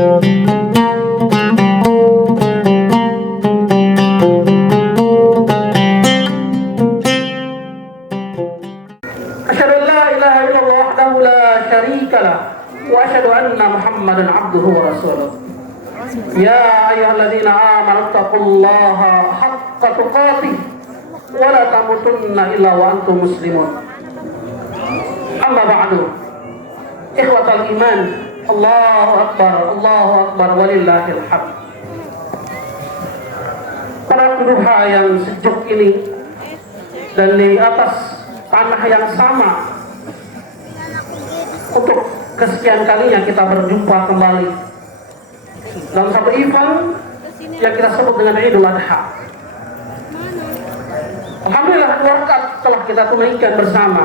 Asyhadu an la ilaha illallah wahdahu la syarika lah wa asyhadu anna Muhammadan abduhu wa rasuluh. Ya ayyuhalladzina amanu taqullaha haqqa tuqatih wa la tamutunna illa wa antum muslimun. Amma ba'du. Ikhwatal iman, Allahu akbar walillahil hamd. Para duha yang sejuk ini dan di atas tanah yang sama, untuk kesekian kalinya kita berjumpa kembali dalam satu event yang kita sebut dengan Idul Adha. Alhamdulillah, waktu telah kita tunaikan bersama,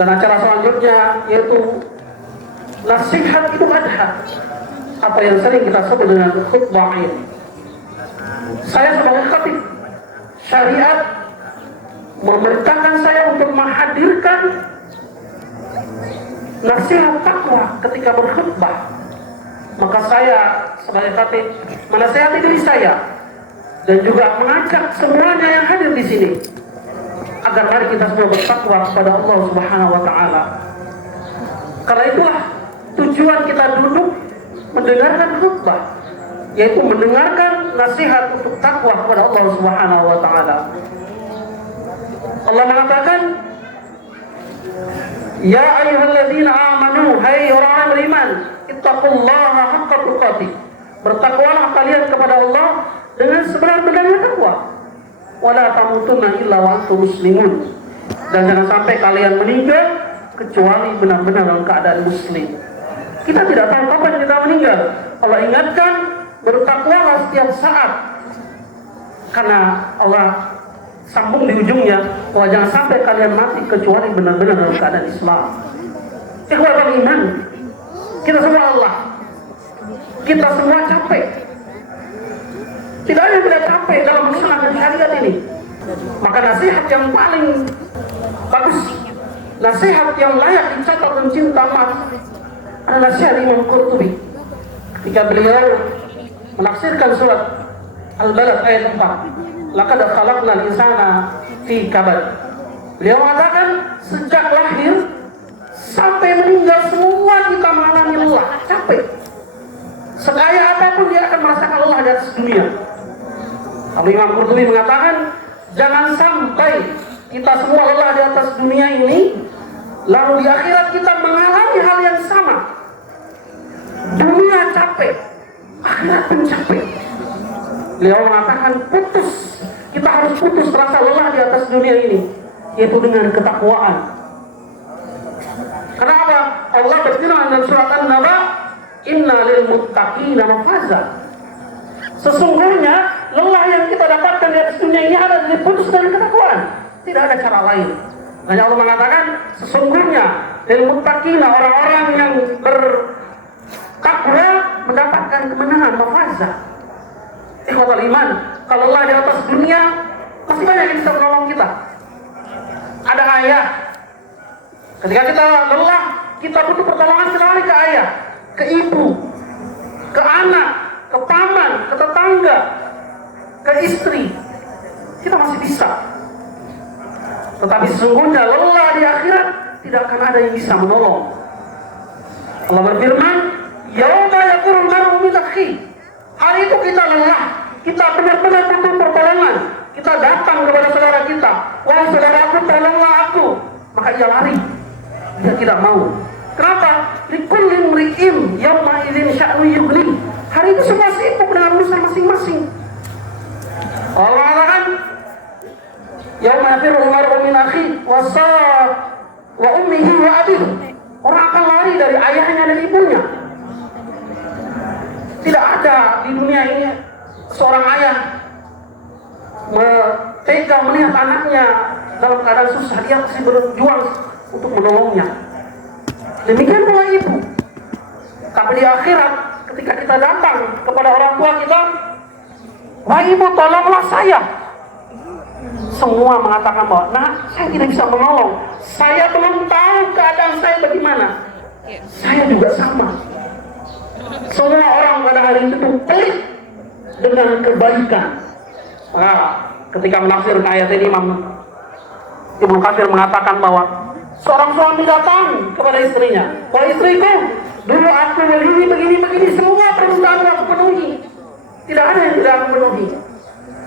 dan acara selanjutnya yaitu nasihat Idul Adha, apa yang sering kita sebut dengan khutbah Id. Saya sebagai khatib syariat memerintahkan saya untuk menghadirkan nasihat takwa ketika berkhutbah. Maka saya sebagai khatib menasihati diri saya dan juga mengajak semuanya yang hadir di sini agar mari kita semua bertakwa kepada Allah Subhanahu wa taala. Karena itulah tujuan kita duduk mendengarkan khutbah, yaitu mendengarkan nasihat untuk takwa kepada Allah Subhanahu wa taala. Allah mengatakan, ya ayyuhalladzina amanu, hai orang-orang beriman, ittaqullaha haqqa tuqatih, bertakwalah kalian kepada Allah dengan sebenar-benarnya takwa. Wala tamutunna illa wa antum muslimun, dan jangan sampai kalian meninggal kecuali benar-benar dalam keadaan muslim. Kita tidak tahu kapan kita meninggal. Allah ingatkan, bertakwalah setiap saat, karena Allah sambung di ujungnya, bahwa jangan sampai kalian mati kecuali benar-benar dalam keadaan Islam. Ikhwatul iman, kita semua Allah, kita semua capek. Tidak ada yang tidak capek dalam melaksanakan syariat ini. Maka nasihat yang paling bagus, nasihat yang layak dicatat dan cinta emas adalah nasihat Imam Qurtubi ketika beliau menafsirkan surat Al-Balad ayat 4. Laqad khalaqnal insana fi kabad. Beliau mengatakan sejak lahir sampai meninggal semua kita mengalami lelah, capek. Sekaya apapun dia akan merasakan lelah di atas dunia. Lalu Imam Qurtubi mengatakan jangan sampai kita semua lelah di atas dunia ini, lalu di akhirat kita mengalami hal yang sama. Dunia capek, akhirat pun capek. Beliau mengatakan kita harus putus rasa lelah di atas dunia ini, yaitu dengan ketakwaan. Kenapa? Allah berfirman dalam surat An-Naba, inna lil muttaqina mafaza. Sesungguhnya lelah yang kita dapatkan di atas dunia ini ada dari putus dengan ketakwaan. Tidak ada cara lain. Hanya Allah mengatakan sesungguhnya lil muttaqina, orang-orang yang bertakwa mendapatkan kemenangan, mafaza. Ikhwatul iman, kalau lelah di atas dunia masih banyak yang bisa menolong kita. Ada ayah, ketika kita lelah, kita butuh pertolongan, kita lari ke ayah, ke ibu, ke anak, ke paman, ke tetangga, ke istri. Kita masih bisa. Tetapi sesungguhnya lelah di akhirat tidak akan ada yang bisa menolong. Allah berfirman, yauma yaqulul mar'u min akhihi. Hari itu kita lelah, kita benar-benar butuh pertolongan. Kita datang kepada saudara kita, wahai saudaraku, tolonglah aku. Maka ia lari, dia tidak mau. Kenapa? Likulli imri'in yawma idzin sya'nu yughni. Hari itu semua sibuk dengan urusan masing-masing. Allah mengatakan, yauma yafirru mar'u min akhihi wa ummihi wa abihi. Orang akan lari dari ayahnya dan ibunya. Tidak ada di dunia ini seorang ayah tega melihat anaknya dalam keadaan susah, dia masih berjuang untuk menolongnya. Demikian pula ibu. Tapi di akhirat ketika kita datang kepada orang tua kita, wahai ibu, tolonglah saya. Semua mengatakan bahwa, nah, saya tidak bisa menolong. Saya belum tahu keadaan saya bagaimana. Saya juga sama. Semua orang pada hari itu pelit dengan kebaikan. Nah, ketika menafsirkan ayat ini, Imam Ibnu Katsir mengatakan bahwa seorang suami datang kepada istrinya, "Wahai istriku, dulu aku begini, semua permintaan aku penuhi. Tidak ada yang tidak aku penuhi.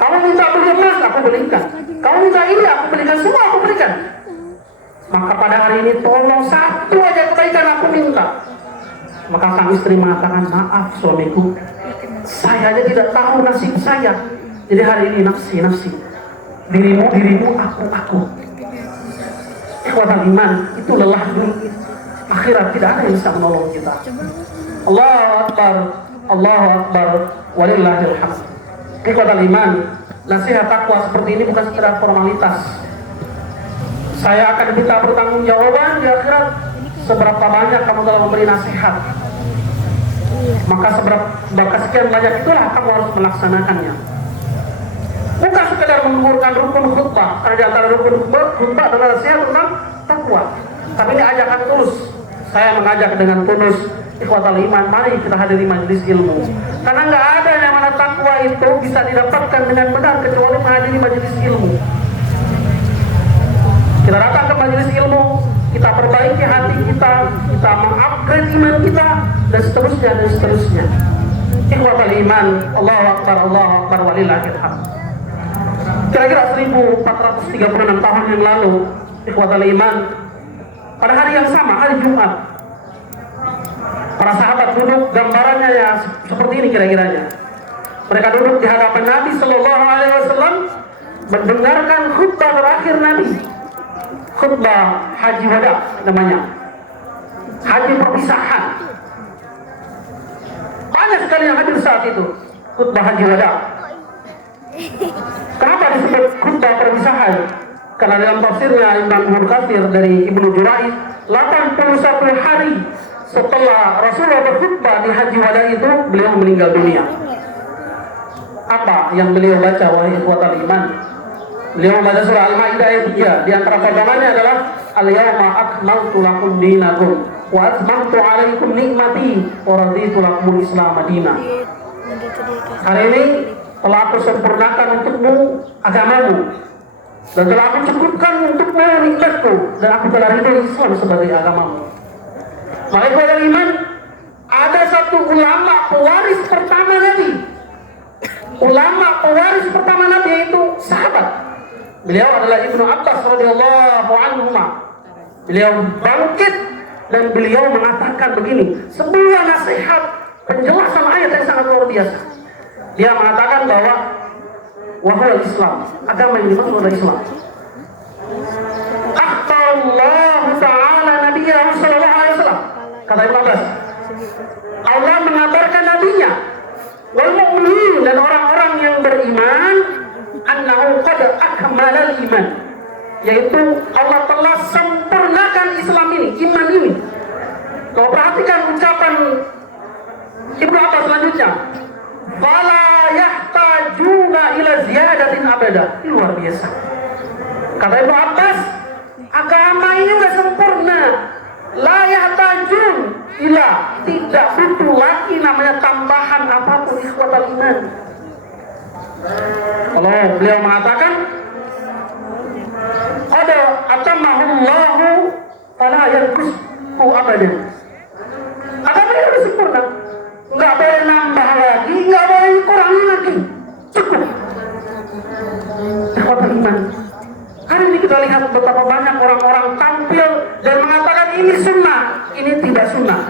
Kamu minta beli emas, aku belikan. Kamu minta ini, aku belikan. Semua aku berikan. Maka pada hari ini tolong satu aja kebaikan aku minta." Maka sang istri mengatakan, "Maaf suamiku, saya aja tidak tahu nasib saya. Jadi hari ini nafsi, dirimu, aku. Ikhwatal iman, itu lelah dunia. Akhirat tidak ada yang bisa menolong kita. Allahu Akbar, walillahil hamd. Ikhwatal iman, nasihat takwa seperti ini bukan sekedar formalitas. Saya akan minta pertanggungjawaban di akhirat. Seberapa banyak kamu telah memberi nasihat, maka seberapa sekian banyak itulah kamu harus melaksanakannya. Bukan sekedar mengumpulkan rukun khutbah, karena di antara rukun khutbah adalah nasihat tentang takwa. Tapi ini ajakan tulus. Saya mengajak dengan tulus, ikhwatal iman, mari kita hadiri majelis ilmu. Karena nggak ada yang mana takwa itu bisa didapatkan dengan benar kecuali menghadiri majelis ilmu. Kita datang ke majelis ilmu, kita perbaiki hati kita mengupgrade iman kita, dan seterusnya. Ikhwatal iman, Allahu Akbar, walillahil hamd. Kira-kira 1436 tahun yang lalu, ikhwatal iman, pada hari yang sama, hari Jumat, para sahabat duduk, gambarannya ya seperti ini kira-kiranya. Mereka duduk di hadapan Nabi Sallallahu Alaihi Wasallam, mendengarkan khutbah terakhir Nabi. Khutbah Haji Wada namanya, haji perpisahan. Banyak sekali yang hadir saat itu khutbah Haji Wada. Kenapa disebut khutbah perpisahan? Karena dalam tafsirnya Imam Ibnu Katsir dari Ibnu Jurayj, 81 hari setelah Rasulullah berkhutbah di Haji Wada itu, beliau meninggal dunia. Apa yang beliau baca, wahai ikhwatal iman? Beliau membaca surah Al-Maidah ayat 3. Di antara potongannya adalah Al-yawma akmaltu lakum dinakum wa atmamtu alaikum nikmati wa raditu lakumul Islam madinah. Hari ini telah aku sempurnakan untukmu agamamu, dan telah aku cukupkan untukmu nikmatku, dan aku telah ridho Islam sebagai agamamu. Maka ikhwatal iman, ada satu ulama pewaris pertama Nabi. Ulama pewaris pertama Nabi yaitu sahabat. Beliau adalah Ibnu Abbas radhiyallahu anhu. Beliau bangkit dan beliau mengatakan begini, sebuah nasihat penjelasan ayat yang sangat luar biasa. Dia mengatakan bahwa wahai Islam, agama yang dimaksud adalah Islam. Akhbarallahu ta'ala nabiyyahu sallallahu alaihi wasallam. Kata Ibnu Abbas, Allah mengabarkan nabinya, wal mu'minin, dan orang-orang yang beriman, annahu qad akmalal iman, yaitu Allah telah sempurnakan Islam ini, iman ini. Kau perhatikan ucapan Ibnu Abbas selanjutnya, fala yahtajuna ila ziyadatin abada. Ini luar biasa. Kata Ibnu Abbas, agama ini sudah sempurna, la yahtajun ila, tidak butuh lagi namanya tambahan apapun, ikhwatal iman. Kalau beliau mengatakan ada atamahullahu fala yanqusku abadan. Agama ini sudah sempurna, nggak boleh nambah lagi, nggak boleh kurangi lagi, cukup. Ikhwatal iman, hari ini kita lihat betapa banyak orang-orang tampil dan mengatakan ini sunnah, ini tidak sunnah.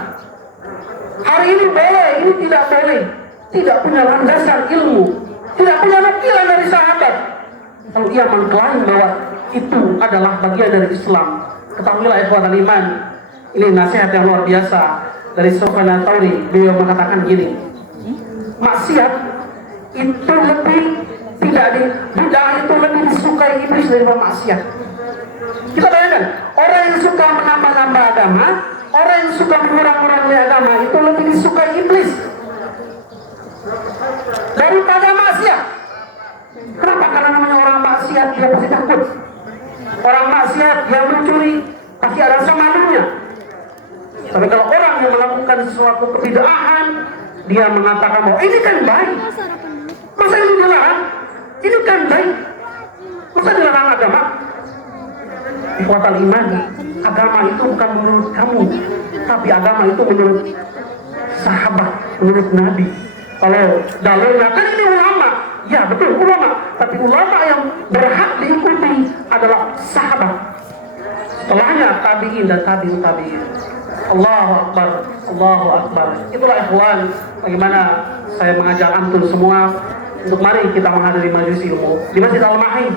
Hari ini boleh, ini tidak boleh, tidak punya landasan ilmu, tidak punya nukilan dari sahabat. Kalau ia mengklaim bahwa itu adalah bagian dari Islam, ketahuilah ikhwatal iman, ini nasihat yang luar biasa dari Sufyan Ats-Tsauri. Beliau mengatakan gini, maksiat itu lebih bid'ah itu lebih disukai iblis daripada maksiat. Kita bayangkan, orang yang suka menambah-nambah agama, orang yang suka mengurang-urangi agama itu lebih disukai iblis daripada maksiat. Kenapa? Karena namanya orang maksiat dia pasti takut. Orang maksiat dia mencuri pasti ada rasa malunya. Tapi kalau orang yang melakukan sesuatu kebid'ahan, dia mengatakan bahwa ini kan baik, masa ini dilarang? Ini kan baik, masa dilarang agama? Ikhwatal iman, agama itu bukan menurut kamu, tapi agama itu menurut sahabat, menurut Nabi. Kalau dalilnya kan ini ulama, ya betul ulama, tapi ulama yang berhak diikuti adalah sahabat. Setelahnya tabi'in dan tabi'ut tabi'in. Allahu Akbar, Allahu Akbar. Itulah ikhwan, bagaimana saya mengajak antum semua untuk mari kita menghadiri majelis ilmu di Masjid Al-Mahid.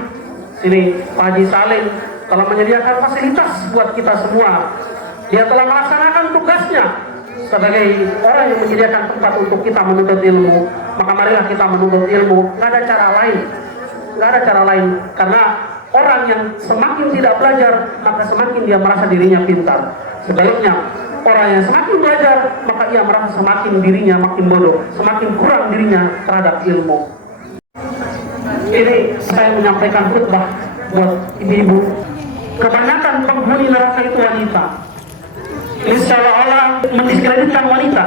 Sini Pak Haji Salim telah menyediakan fasilitas buat kita semua. Dia telah melaksanakan tugasnya sebagai orang yang menyediakan tempat untuk kita menuntut ilmu. Maka marilah kita menuntut ilmu. Nggak ada cara lain. Nggak ada cara lain. Karena orang yang semakin tidak belajar, maka semakin dia merasa dirinya pintar. Sebaliknya, orang yang semakin belajar, maka ia merasa semakin dirinya makin bodoh, semakin kurang dirinya terhadap ilmu. Ini saya menyampaikan khutbah buat ibu-ibu. Kebanyakan penghuni neraka itu wanita. Ini seolah-olah mendiskreditkan wanita,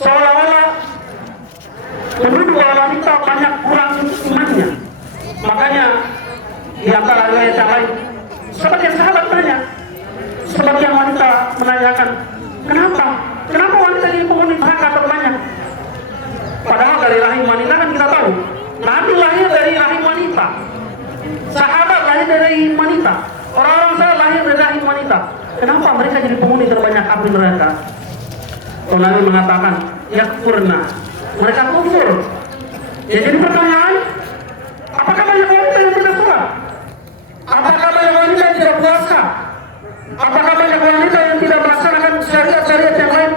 seolah-olah menuduh bahwa wanita banyak kurang imannya. Makanya di antara riwayat yang lain, sebagian sahabat tanya, sebagian wanita menanyakan, kenapa wanita ini penghuni neraka terbanyak? Padahal dari rahim wanita kan kita tahu, Nabi lahir dari rahim wanita, sahabat lahir dari rahim wanita, orang-orang saya lahir dari rahim wanita. Kenapa mereka jadi penghuni terbanyak api neraka? Kalau Nabi mengatakan, yakfurna, mereka kufur. Ya jadi pertanyaan, apakah banyak wanita yang tidak sholat? Apakah banyak wanita yang tidak puasa? Apakah banyak wanita yang tidak melaksanakan syariat-syariat yang lain?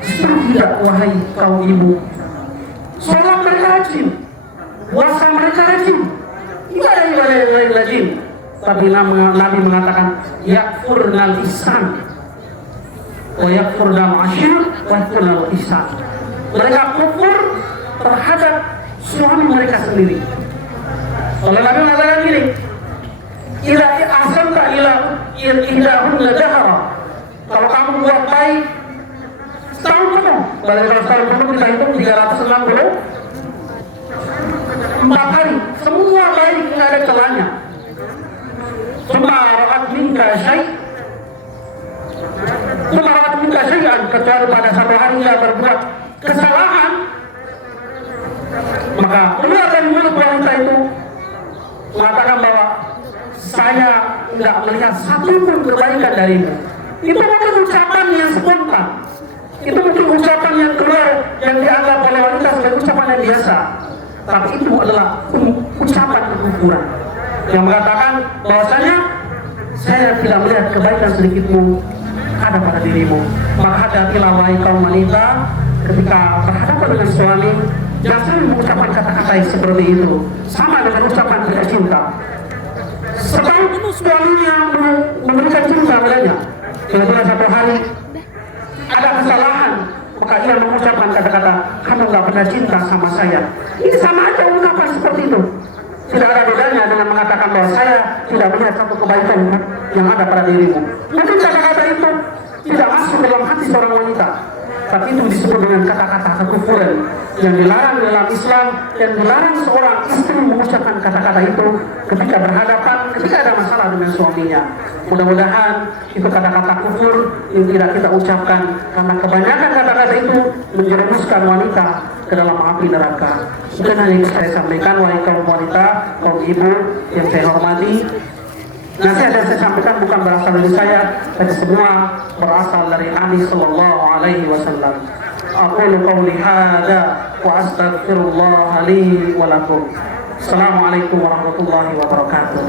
Justru tidak, wahai kaum ibu. Sholat mereka rajin, puasa mereka rajin, tidak ada ibadah yang lain rajin. Tapi Nabi mengatakan, yakfurnal ihsan, wa yakfurnal asyir, wa yakfurnal ihsan. Mereka kufur terhadap suami mereka sendiri. Kalau Nabi mengatakan gini, ila ahsanta ila ihdahunna dahara, kalau kamu buat baik setahun penuh, berarti kalau setahun penuh kita hitung 364 hari, semua baik, tidak ada celahnya. Sumaraat minka syai'an, kecuali pada satu hari ia berbuat kesalahan, maka keluar dari mulut wanita itu mengatakan bahwa saya tidak melihat satupun kebaikan darimu. Itu bukan ucapan yang spontan, itu mungkin ucapan yang keluar yang dianggap oleh wanita sebagai ucapan yang biasa, tapi itu adalah ucapan kekufuran yang mengatakan bahwasanya saya tidak melihat kebaikan sedikitmu ada pada dirimu. Maka hati-hatilah wahai kaum wanita ketika berhadapan dengan suami, jangan mengucapkan kata-kata yang seperti itu, sama dengan ucapan tidak cinta. Sebab suaminya memberikan cinta padanya, kemudian satu hari ada kesalahan, maka ia mengucapkan kata-kata, kamu nggak pernah cinta sama saya. Ini sama aja ungkapan seperti itu. Tidak ada bedanya dengan mengatakan bahwa saya tidak melihat satu kebaikan yang ada pada dirimu. Mungkin kata-kata itu tidak masuk dalam hati seorang wanita, tapi itu disebut dengan kata-kata kekufuran yang dilarang dalam Islam, dan dilarang seorang istri mengucapkan kata-kata itu ketika berhadapan, ketika ada masalah dengan suaminya. Mudah-mudahan itu kata-kata kufur yang tidak kita ucapkan, karena kebanyakan kata-kata itu menjerumuskan wanita ke dalam api neraka. Mungkin hanya yang saya sampaikan, wahai kaum wanita, kaum ibu yang saya hormati. Nasihat yang saya sampaikan bukan berasal dari saya, tapi semua berasal dari Nabi Sallallahu Alaihi Wasallam. Aqulu qawli hadza wa astaghfirullah li wa lakum. Assalamualaikum warahmatullahi wabarakatuh.